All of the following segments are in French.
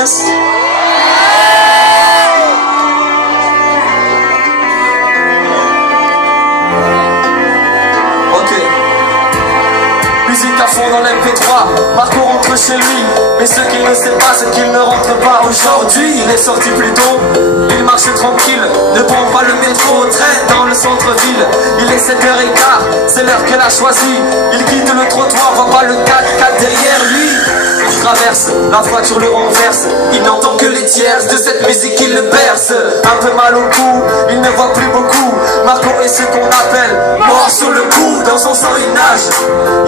connaissent? Musique à fond dans l'MP3, Marco rentre chez lui. Mais ce qu'il ne sait pas, c'est qu'il ne rentre pas aujourd'hui. Il est sorti plus tôt, il marche tranquille, ne prend pas le métro, traîne dans le centre-ville. Il est 7h15, c'est l'heure qu'elle a choisie. Il quitte le trottoir, voit pas le 4x4 derrière lui. Il traverse, la voiture le renverse. Il n'entend que les tierces de cette musique qui le berce. Un peu mal au cou, il ne voit plus beaucoup. Marco est ce qu'on appelle mort sur le coup. Dans son sang il nage,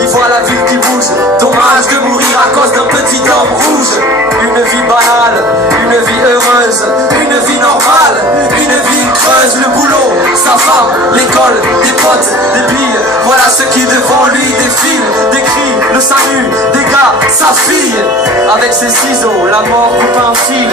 il voit la ville qui bouge. Dommage de mourir à cause d'un petit homme rouge. Une vie banale, une vie heureuse, une vie normale, une vie creuse. Le boulot, sa femme, l'école, des potes, des billes. Voilà ce qui devant lui défile. Des cris, le salut, des gars, sa fille. Avec ses ciseaux, la mort coupe un fil.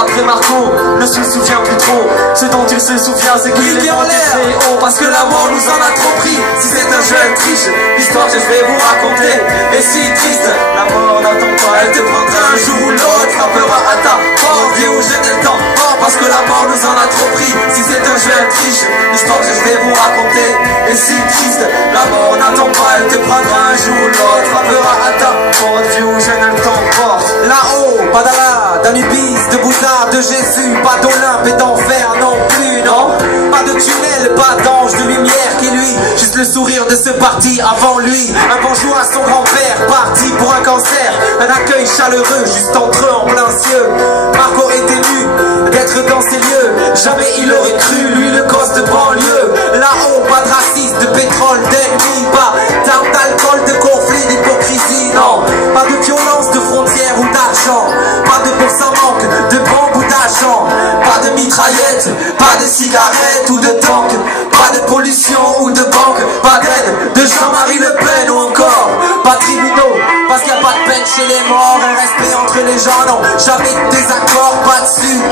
Après Marco ne se souvient plus trop. Ce dont il se souvient c'est qu'il est monté très haut. Parce que la mort nous en a trop pris. Si c'est un jeu elle triche, l'histoire je vais vous raconter est si triste. La mort n'attend pas, elle te prendra un jour ou l'autre. Frappera à ta porte, vieux ou jeune elle t'emporte. Parce que la mort nous en a trop pris. Si c'est un jeu elle triche, l'histoire que je vais vous raconter est si triste. La mort n'attend pas, elle te prendra un jour ou l'autre. Frappera à ta porte, vieux ou jeune elle t'emporte. Là-haut, pas d'Allah, d'Anubis, de Bouddha, de Jésus, pas d'Olympe et d'enfer non plus, non. Pas de tunnel, pas d'ange de lumière qui lui, juste le sourire de ce parti avant lui. Un bonjour à son grand-père, parti pour un cancer. Un accueil chaleureux, juste entre eux en plein cieux. Marco est élu d'être dans ces lieux. Jamais il aurait cru, lui le gosse de banlieue. Là-haut, pas de racisme, de pétrole, d'ennemis, pas d'armes, d'alcool, de conflit, d'hypocrisie, non. Pas de violence, de frontières ou d'argent. Pas de bourse en manque, de bombes ou d'argent. Pas de mitraillettes, pas de cigarettes ou de tanks. Pas de pollution ou de banque. Pas d'aide de Jean-Marie Le Pen ou encore pas de tribunaux. Parce qu'il n'y a pas de peine chez les morts. Un respect entre les gens, non. Jamais de désaccord, pas de sud,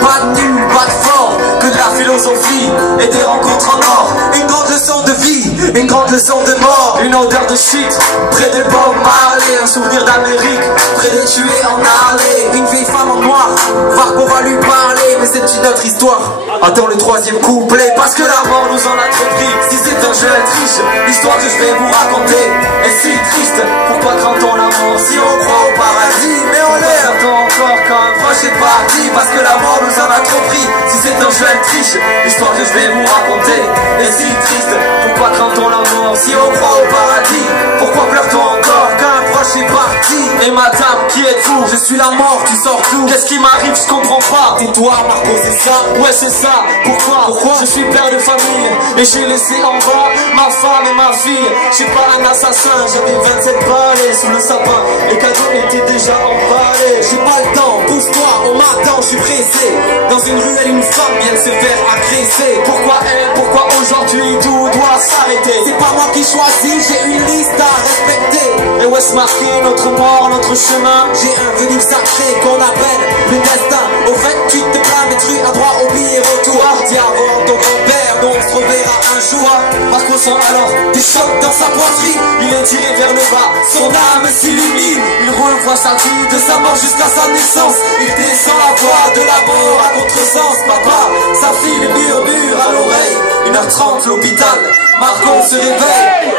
pas de nul, pas de fort. Que de la philosophie et des rencontres en or. Une grande leçon de vie, une grande leçon de mort. Une odeur de shit, près de Bob Marley. Un souvenir d'Amérique, près des tués en Harley. Une vieille femme en noir, voir qu'on va lui parler. Mais c'est une autre histoire. Attends le troisième couplet. Parce que la mort nous en a trop pris. Si c'est un jeu triche, l'histoire que je vais vous raconter est si triste. Pourquoi craint-on la mort si on croit au paradis? Mais on l'air encore quand un proche est parti. Parce que la mort nous en a trop pris. Si c'est un jeu triche, l'histoire que je vais vous raconter est si triste. Pourquoi craint-on la mort si on croit au paradis? Pourquoi pleure-t-on encore quand un proche est parti? Et madame, qui êtes-vous? Je suis la mort, tu sors d'où? Qu'est-ce qui m'arrive? Je comprends pas. Et toi, Marco, c'est ça? Ouais, c'est ça. Pourquoi? Je suis père de famille et j'ai laissé en bas ma femme et ma fille. Je suis pas un assassin, j'avais 27 balais sous le sapin. Les cadeaux étaient déjà emballés. J'ai pas le temps, pousse-toi, on m'attend, je suis pressé. Dans une ruelle, une femme vient de se faire agresser. Pourquoi elle? Pourquoi aujourd'hui tout doit s'arrêter? C'est pas moi qui choisis, j'ai une liste à respecter. Et où est-ce marqué notre mort, notre chemin? J'ai un venu sacré qu'on appelle le destin. Au fait, tu te plains des trucs à droit, oublie et retour. Dis avant ton grand-père, donc on se reverra un jour. Parce qu'on sent alors des chocs dans sa poitrine. Il est tiré vers le bas, son âme s'illumine. Il revoit sa vie de sa mort jusqu'à sa naissance. Il descend la voie de la mort à contresens. Papa, sa fille lui murmure à l'oreille. 1h30 l'hôpital, Marco se réveille.